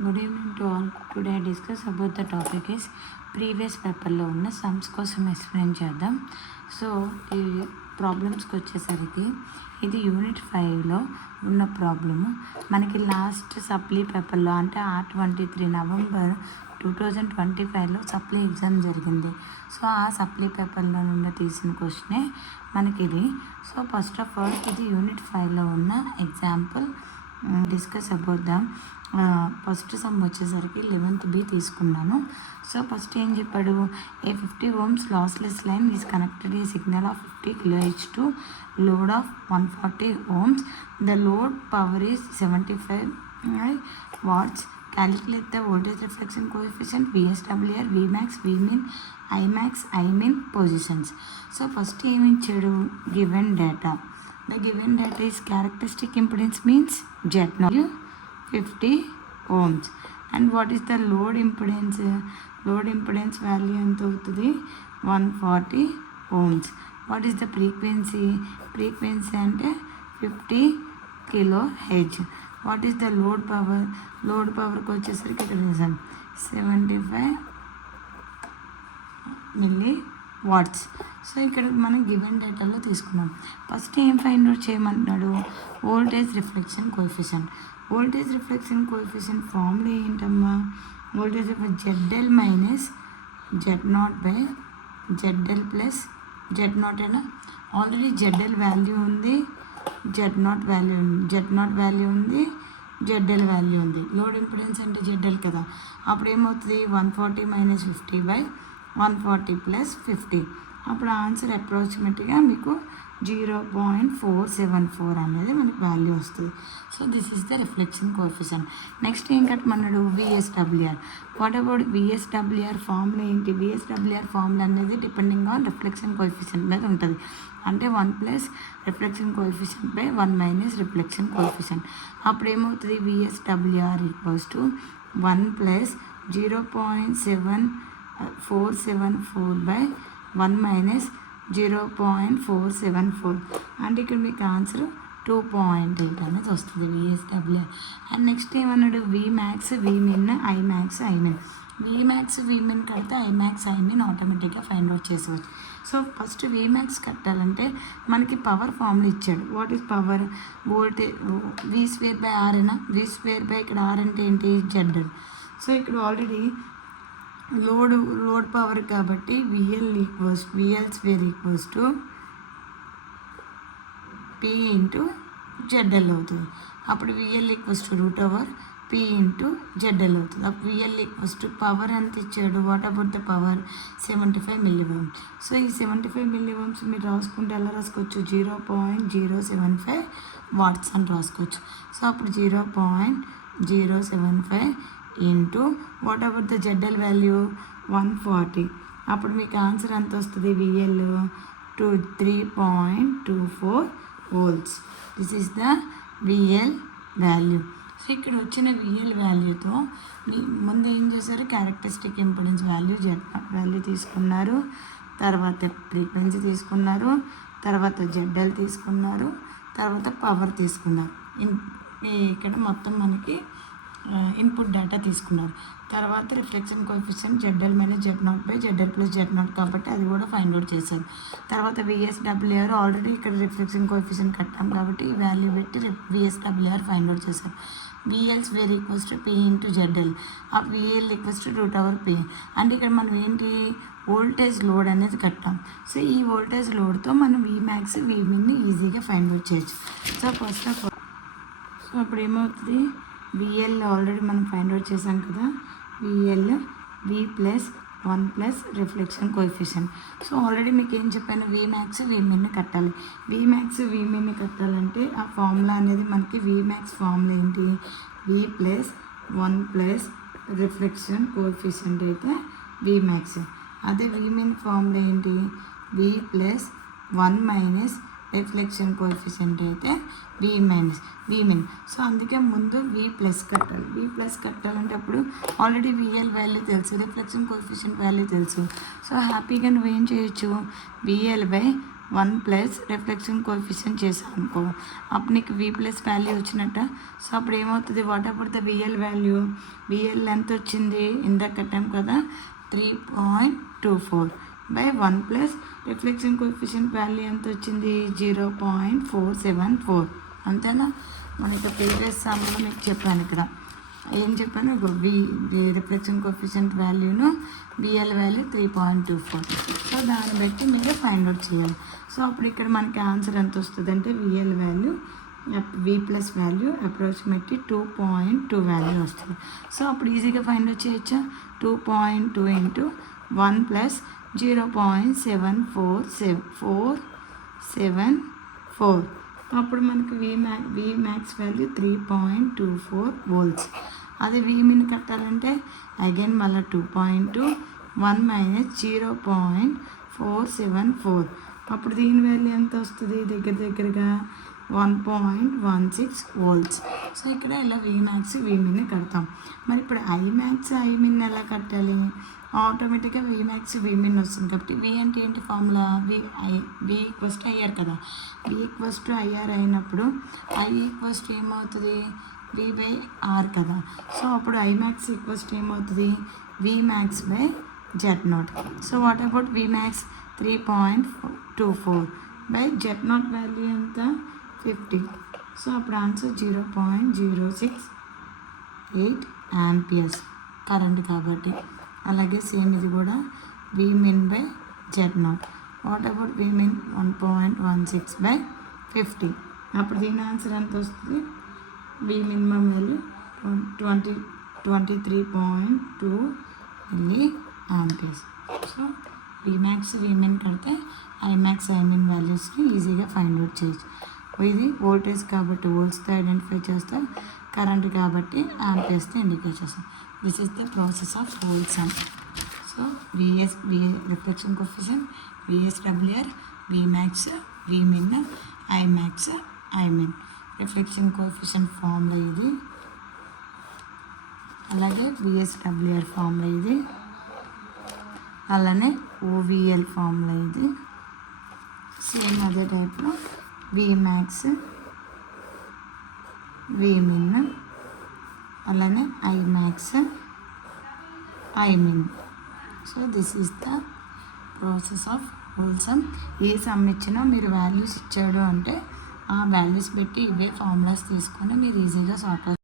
Good evening to all. Today discuss about the topic is previous పేపర్లో ఉన్న sums కోసం explain చేద్దాం. So ఈ ప్రాబ్లమ్స్కి వచ్చేసరికి ఇది యూనిట్ 5లో ఉన్న ప్రాబ్లము. మనకి లాస్ట్ సప్లీ పేపర్లో అంటే R23 నవంబర్ 2025లో సప్లీ ఎగ్జామ్ జరిగింది. సో ఆ సప్లీ పేపర్లో నుండి తీసిన క్వశ్చనే మనకి ఇది. సో ఫస్ట్ ఆఫ్ ఆల్ ఇది యూనిట్ 5లో ఉన్న example discuss about the first some వచ్చేసరికి 11th B తీసుకున్నాను. సో ఫస్ట్ ఏం చెప్పాడు, ఏ 50 ohms lossless line is connected A signal off 50 kHz to load of 140 ohms. The load power is 75 watts. Calculate the voltage reflection coefficient VSWR, Vmax, Vmin, Imax, Imin positions. So first ఏమి ఇచ్చాడు, given data. The given data is characteristic impedance means Z0 50 ohms. And what is the load impedance? Load impedance value ఎంత అవుతుంది, 140 ohms. What is the frequency? Frequency అంటే 50 kHz. What is the load power? Load powerకి వచ్చేసరికి ఇక్కడ 75 mW. So ఇక్కడ మనం given డేటాలో తీసుకున్నాం. First ఏం ఫైండ్ అవుట్ చేయమంటున్నాడు, voltage reflection coefficient. Voltage reflection coefficient formula ఏంటమ్మా, voltage ZL minus Z0 by ZL plus Z0 అయినా. ఆల్రెడీ ZL వాల్యూ ఉంది, Z0 వాల్యూ ఉంది, Z0 వాల్యూ ఉంది, ZL వాల్యూ ఉంది. లోడ్ ఇంపిడెన్స్ అంటే ZL కదా, అప్పుడు ఏమవుతుంది 140 మైనస్ 50 బై 140 ప్లస్ 50. అప్పుడు ఆన్సర్ అప్రాక్సిమేట్గా మీకు 0.474 అనేది మనకి వాల్యూ వస్తుంది. So this is the reflection coefficient. Next ఏం కట్టమన్నాడు, VSWR. What about VSWR formula ఏంటి? VSWR ఫార్ములా అనేది డిపెండింగ్ ఆన్ రిఫ్లెక్షన్ కోఎఫిషియంట్ మీద ఉంటుంది. అంటే 1 plus reflection coefficient by 1 minus reflection coefficient. అప్పుడు ఏమవుతుంది, VSWR equals to 1 plus 0.7474 by 1 minus 0.474. అంటే ఇక్కడ మీకు ఆన్సర్ 2.8 అనేది వస్తుంది VSWR. అండ్ నెక్స్ట్ ఏమన్నాడు, Vmax, Vmin, Imax, Imin. Vmax, Vmin కడితే Imax, Imin ఆటోమేటిక్గా ఫైండ్ అవుట్ చేసేవచ్చు. సో ఫస్ట్ Vmax కట్టాలంటే మనకి పవర్ ఫార్ములా ఇచ్చాడు. What is power? Voltage V² by R అయినా, V² బై ఇక్కడ R అంటే ఏంటి, ZL. సో ఇక్కడ ఆల్రెడీ లోడ్ పవర్ కాబట్టి VL equals to P into ZL అవుతుంది. అప్పుడు VL equals to root over P into ZL అవుతుంది. అప్పుడు VL ఈక్వల్స్ టు పవర్ ఎంత ఇచ్చాడు, what about the power, 75 mV. So ఈ 75 mV మీరు రాసుకుంటే ఎలా రాసుకోవచ్చు, 0.075 watts అని రాసుకోవచ్చు. సో అప్పుడు 0.075 into what about the ZL value 140. అప్పుడు మీకు ఆన్సర్ ఎంత వస్తుంది, VL 3.24 volts. This is the VL value. So ఇక్కడ వచ్చిన VL వాల్యూతో ముందు ఏం చేశారు, characteristic impedance value Z0 value తీసుకున్నారు, తర్వాత ఫ్రీక్వెన్సీ తీసుకున్నారు, తర్వాత ZL తీసుకున్నారు, తర్వాత పవర్ తీసుకున్నారు. ఇక్కడ మొత్తం మనకి ఇన్పుట్ డేటా తీసుకున్నారు. తర్వాత reflection coefficient ZL minus Z0 by ZL plus Z0 కాబట్టి అది కూడా ఫైండ్ అవుట్ చేశారు. తర్వాత VSWR ఆల్రెడీ ఇక్కడ రిఫ్లెక్షన్ కోఎఫిషియంట్ కట్టాం కాబట్టి ఈ వాల్యూ పెట్టి VSWR ఫైండ్ అవుట్ చేశారు. VL square equals to P into ZL. ఆ VL equals to root over P. అంటే ఇక్కడ మనం ఏంటి, వోల్టేజ్ లోడ్ అనేది కట్టాం. సో ఈ వోల్టేజ్ లోడ్తో మనం Vmax, Vmin ఈజీగా ఫైండ్ అవుట్ చేయొచ్చు. So first of all so అప్పుడు ఏమవుతుంది, VL ఆల్రెడీ మనం ఫైండ్ అవుట్ చేసాం కదా, VL V plus 1 plus reflection coefficient. So already మీకు ఏం చెప్పాను, Vmax, Vmin కట్టాలి. Vmax, Vmin కట్టాలంటే ఆ ఫార్ములా అనేది మనకి Vmax ఫార్ములా ఏంటి, V plus 1 plus reflection coefficient అయితే Vmax. అదే Vmin ఫార్ములా ఏంటి, V plus 1 minus reflection coefficient అయితే Vmin. సో అందుకే ముందు V ప్లస్ కట్టాలి. V ప్లస్ కట్టాలంటే అప్పుడు ఆల్రెడీ VL వాల్యూ తెలుసు, రిఫ్లెక్షన్ కోఎఫిషియంట్ వాల్యూ తెలుసు. సో హ్యాపీగా నువ్వేం చేయొచ్చు, VL by 1 plus reflection coefficient చేసాం అనుకో, అప్పుడు నీకు V ప్లస్ వాల్యూ వచ్చినట్ట. సో అప్పుడు ఏమవుతుంది, what about the VL value? VL ఎంత వచ్చింది, ఇందాక కట్టాం కదా 3.24 by 1 plus reflection coefficient value ఎంత వచ్చింది 0.474. అంతేనా? మనకి ప్రీవియస్ సమ్లో మీకు చెప్పాను, ఇక్కడ ఏం చెప్పాను, రిఫ్లెక్షన్ కోఎఫిషియంట్ వాల్యూను VL వాల్యూ 3.24. సో దాన్ని బట్టి మీరు ఫైండ్ అవుట్ చేయాలి. సో అప్పుడు ఇక్కడ మనకి ఆన్సర్ ఎంత వస్తుంది అంటే VL value V plus value approximately 2.2 value వస్తుంది. సో అప్పుడు ఈజీగా ఫైండ్ అవుట్ చేయొచ్చా, 2.2 ఇంటూ 1 ప్లస్ 0.7474. అప్పుడు మనకి V మ్యాక్స్ వాల్యూ 3.24 వోల్ట్స్. అదే Vmin కట్టాలంటే అగైన్ మళ్ళీ 2.2 1 మైనస్ 0.474. అప్పుడు దీని వాల్యూ ఎంత వస్తుంది, దగ్గరగా 1.16 వోల్ట్స్. సో ఇక్కడ ఇలా Vmax Vmin కడతాం. మరి ఇప్పుడు Imax Imin ఎలా కట్టాలి, ఆటోమేటిక్గా Vmax Vmin వస్తుంది. కాబట్టి V అంటే ఏంటి formula, V equals to IR కదా. V ఈక్వల్స్ టు IR అయినప్పుడు I ఈక్వల్స్ టు ఏమవుతుంది, V బై R కదా. సో అప్పుడు Imax ఈక్వల్స్ టు ఏమవుతుంది, Vmax by Z0. So what about Vmax 3.24 by Z0 value ఎంత 50. సో అప్పుడు ఆన్సర్ 0.068 ఆంపియర్స్ కరెంట్ కాబట్టి. అలాగే సేమ్ ఇది కూడా Vmin by Z0. What about Vmin 1.16 by 50. అప్పుడు దీని ఆన్సర్ ఎంత వస్తుంది, Vmin value 23.2 milliamperes. So Vmax Vmin కడితే Imax Imin వాల్యూస్ని ఈజీగా ఫైండ్ అవుట్ చేయొచ్చు. ఇది వోల్టేజ్ కాబట్టి వోల్ట్స్తో ఐడెంటిఫై చేస్తాం, కరెంట్ కాబట్టి ఆంపియర్స్తో ఇండికేట్ చేస్తాం. This is the process of whole some. So VA reflection coefficient, VSWR, Vmax Vmin, Imax Imin reflection coefficient formula ఇది. అలాగే VSWR ఫార్ములా ఇది. అలానే OVL ఫార్ములా ఇది. సేమ్ అదే టైప్లో Vmax Vmin, అలానే Imax Imin. So this is the process of whole some. A some ఇచ్చినా మీరు వాల్యూస్ ఇచ్చాడు అంటే ఆ వాల్యూస్ పెట్టి ఇవే ఫార్ములాస్ తీసుకొని మీరు ఈజీగా సాల్వ్